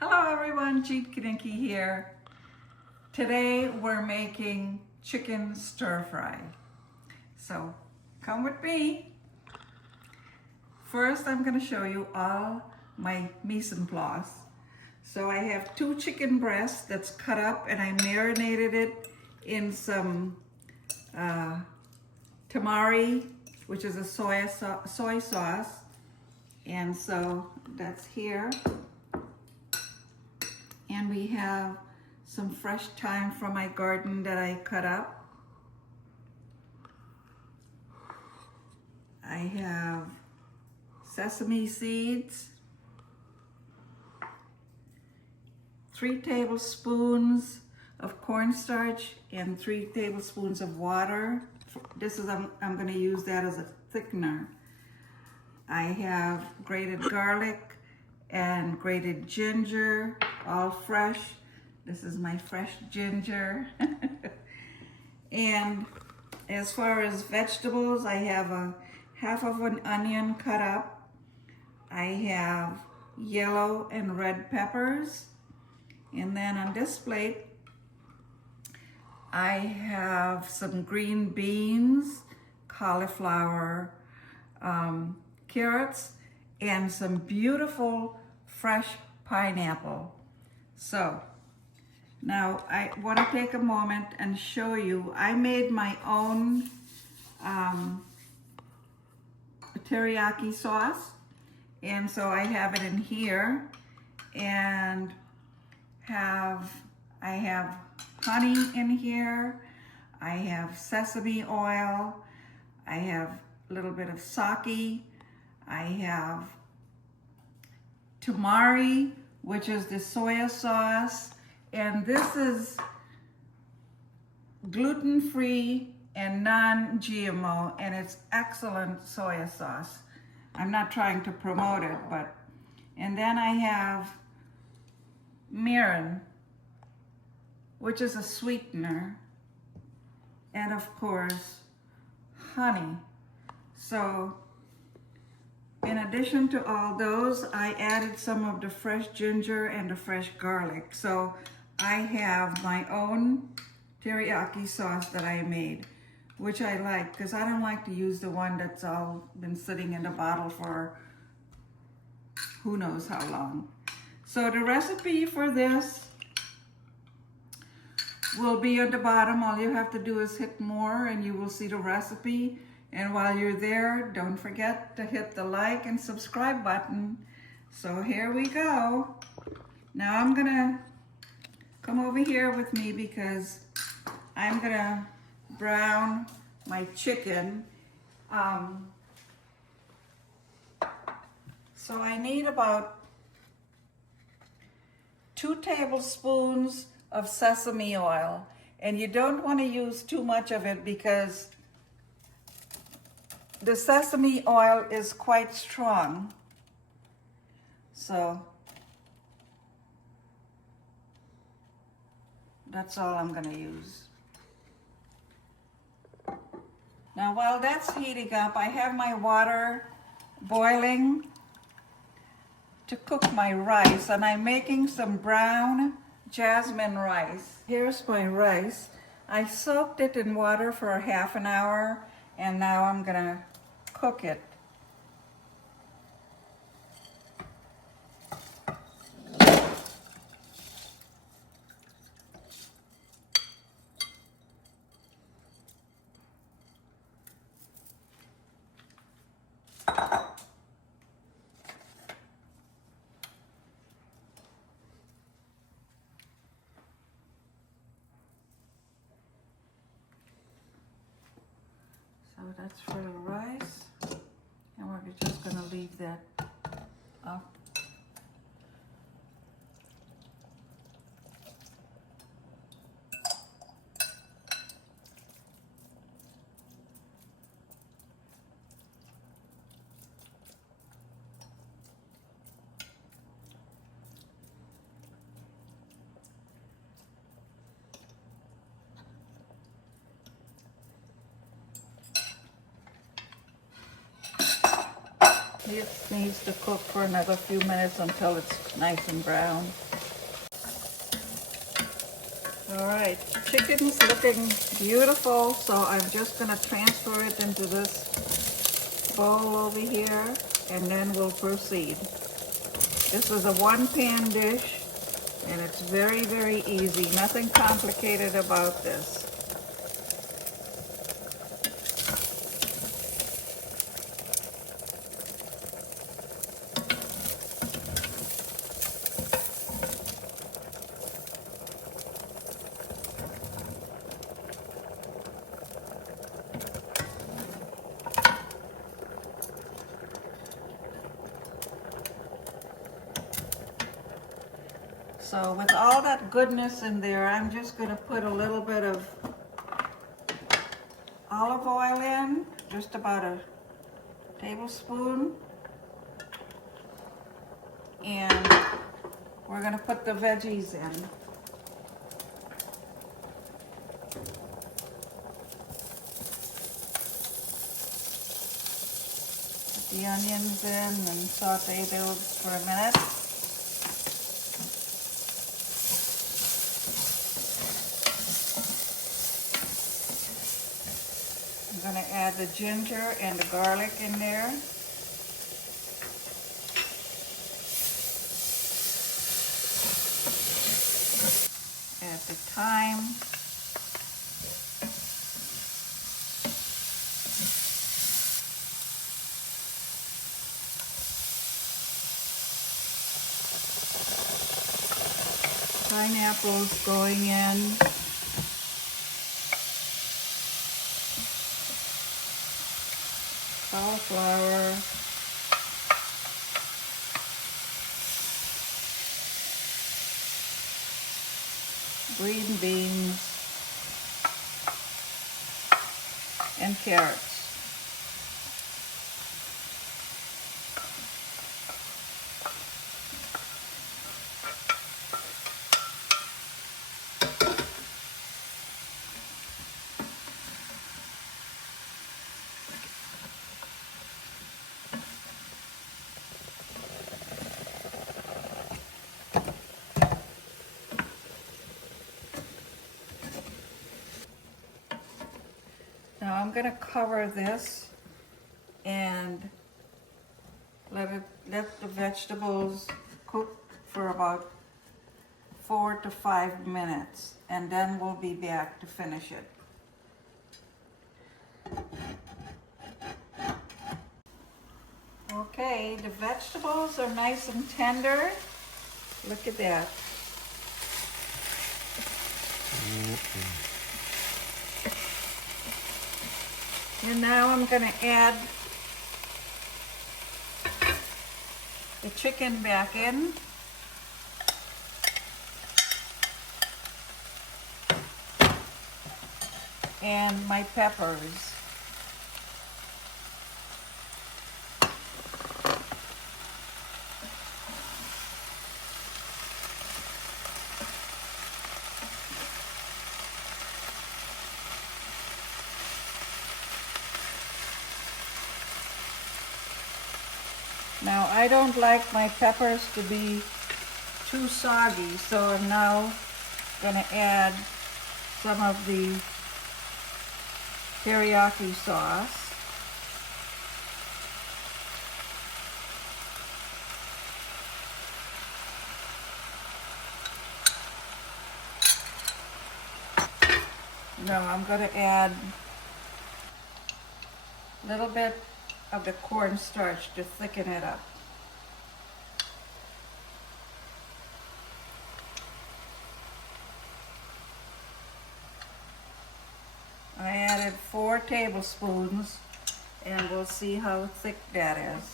Hello everyone, Jeet Kadinky here. Today we're making chicken stir-fry. So come with me. First I'm going to show you all my mise en place. So I have 2 chicken breasts that's cut up and I marinated it in some tamari, which is a soy sauce. And so that's here. And we have some fresh thyme from my garden that I cut up. I have sesame seeds, 3 tablespoons of cornstarch and 3 tablespoons of water. This is, I'm going to use that as a thickener. I have grated garlic and grated ginger, all fresh. This is my fresh ginger. And as far as vegetables, I have a half of an onion cut up. I have yellow and red peppers. And then on this plate, I have some green beans, cauliflower, carrots, and some beautiful fresh pineapple. So now I want to take a moment and show you, I made my own teriyaki sauce, and so I have it in here, and I have honey in here, I have sesame oil, I have a little bit of sake, I have tamari, which is the soy sauce, and this is gluten-free and non-GMO, and it's excellent soy sauce. I'm not trying to promote it, but, and then I have marinate, which is a sweetener, and of course, honey. So, in addition to all those, I added some of the fresh ginger and the fresh garlic. So I have my own teriyaki sauce that I made, which I like because I don't like to use the one that's all been sitting in the bottle for who knows how long. So the recipe for this will be at the bottom. All you have to do is hit more and you will see the recipe. And while you're there, don't forget to hit the like and subscribe button. So here we go. Now I'm gonna come over here with me because I'm gonna brown my chicken. So I need about 2 tablespoons of sesame oil. And you don't want to use too much of it because the sesame oil is quite strong. So that's all I'm going to use. Now while that's heating up, I have my water boiling to cook my rice, and I'm making some brown jasmine rice. Here's my rice. I soaked it in water for a half an hour, and now I'm gonna cook it. So that's for the rice, and we're just going to leave that up. It needs to cook for another few minutes until it's nice and brown. All right, chicken's looking beautiful, so I'm just gonna transfer it into this bowl over here, and then we'll proceed. This is a one-pan dish, and it's very, very easy. Nothing complicated about this. So with all that goodness in there, I'm just going to put a little bit of olive oil in, just about a tablespoon. And we're going to put the veggies in. Put the onions in and saute those for a minute. I'm going to add the ginger and the garlic in there. Add the thyme. Pineapples going in. Cauliflower. Green beans. And carrots. Now I'm going to cover this and let the vegetables cook for about 4 to 5 minutes, and then we'll be back to finish it. Okay, the vegetables are nice and tender. Look at that. And now I'm going to add the chicken back in. And my peppers. Now I don't like my peppers to be too soggy, so I'm now going to add some of the teriyaki sauce. Now I'm going to add a little bit of the cornstarch to thicken it up. I added 4 tablespoons, and we'll see how thick that is.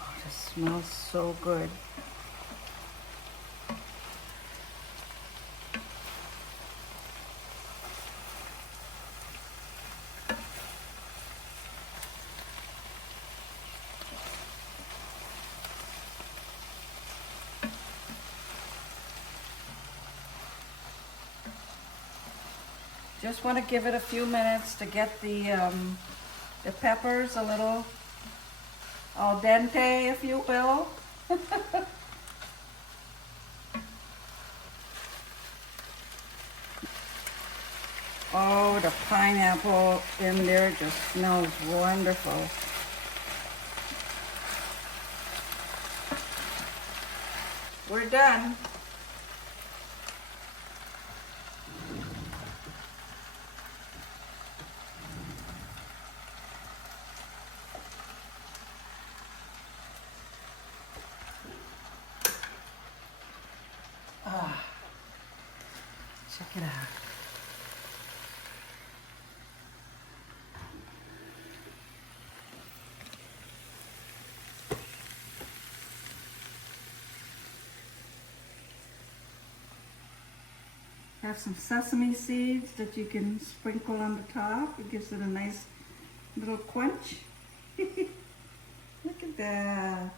Oh, this smells so good. Just want to give it a few minutes to get the peppers a little al dente, if you will. Oh, the pineapple in there just smells wonderful. We're done. Check it out. Have some sesame seeds that you can sprinkle on the top. It gives it a nice little quench. Look at that.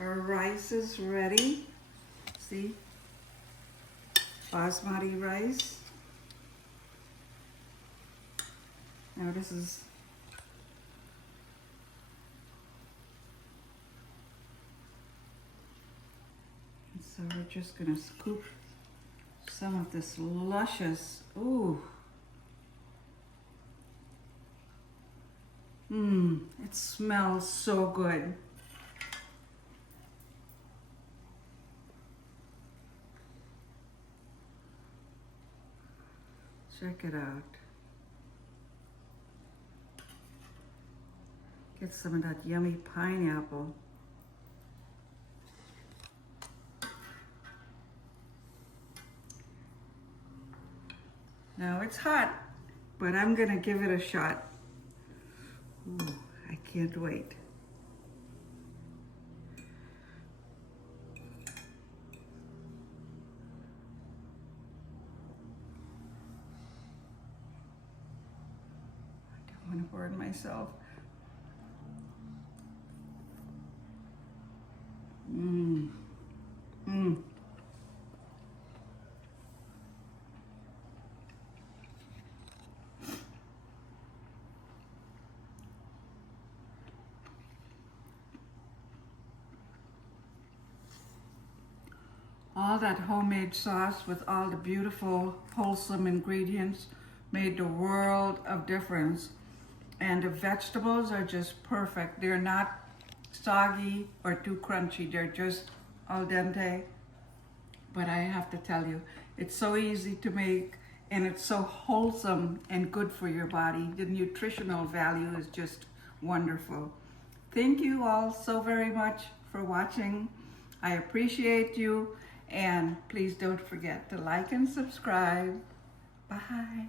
Our rice is ready. See? Basmati rice. Now this is so we're just gonna scoop some of this luscious, ooh. It smells so good. Check it out. Get some of that yummy pineapple. Now it's hot, but I'm gonna give it a shot. Ooh, I can't wait. I don't want to burn myself. All that homemade sauce with all the beautiful, wholesome ingredients made the world of difference. And the vegetables are just perfect. They're not soggy or too crunchy. They're just al dente. But I have to tell you, it's so easy to make and it's so wholesome and good for your body. The nutritional value is just wonderful. Thank you all so very much for watching. I appreciate you. And please don't forget to like and subscribe. Bye.